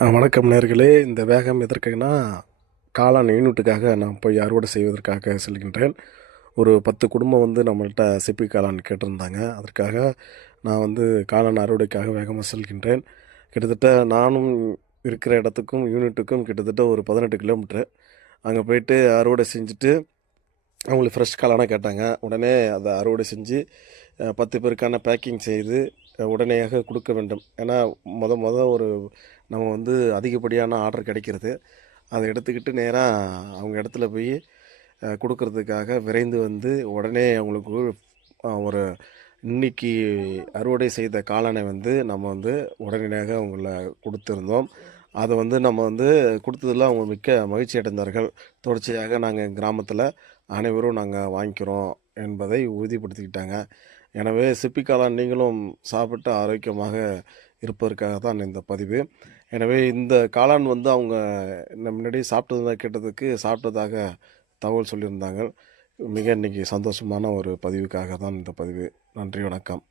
வணக்கம் நேர்களே. இந்த வேகம் எதற்குன்னா, காளான் யூனிட்டுக்காக நான் போய் அறுவடை செய்வதற்காக செல்கின்றேன். ஒரு 10 குடும்பம் நம்மள்ட்ட சிப்பி காளான் கேட்டிருந்தாங்க. அதற்காக நான் காளான் அறுவடைக்காக வேகமா செல்கின்றேன். கிட்டத்தட்ட நானும் இருக்கிற இடத்துக்கும், யூனிட்டுக்கும் கிட்டத்தட்ட ஒரு 18 கிலோமீட்டரு. அங்க போயிட்டு அறுவடை செஞ்சுட்டு, அவங்களுக்கு ஃப்ரெஷ் காளானா கேட்டாங்க. உடனே அத அறுவடை செஞ்சு 10 பேருக்கான பேக்கிங் செய்து உடனேயாக குடுக்க வேண்டும். ஏன்னா, மொத ஒரு நம்ம அதிகப்படியான ஆர்டர் கிடைக்கிறது. அத எடுத்துக்கிட்டு நேரா அவங்க இடத்துல போய் குடுக்கறதுக்காக விரைந்து உடனே அவங்களுக்கு ஒரு இன்னைக்கு அறுவடை செய்த காளானை நம்ம உடனடியாக அவங்கள குடுத்திருந்தோம். அத நம்ம குடுத்ததில அவங்க மிக்க மகிழ்ச்சி அடைந்தார்கள். தொடர்ச்சியாக நாங்க கிராமத்தில அனைவரும் நாங்க வாங்கிக்கிறோம் என்பதை உறுதிப்படுத்திக்கிட்டாங்க. எனவே சிப்பி காளான் நீங்களும் சாப்பிட்டு ஆரோக்கியமாக இருப்பதற்காக தான் இந்த பதிவு. எனவே இந்த காளான் அவங்க முன்னாடியே சாப்பிட்டதா கேட்டதுக்கு சாப்பிட்டதாக தகவல் சொல்லியிருந்தாங்க. மிக இன்னைக்கு சந்தோஷமான ஒரு பதிவுக்காக தான் இந்த பதிவு. நன்றி, வணக்கம்.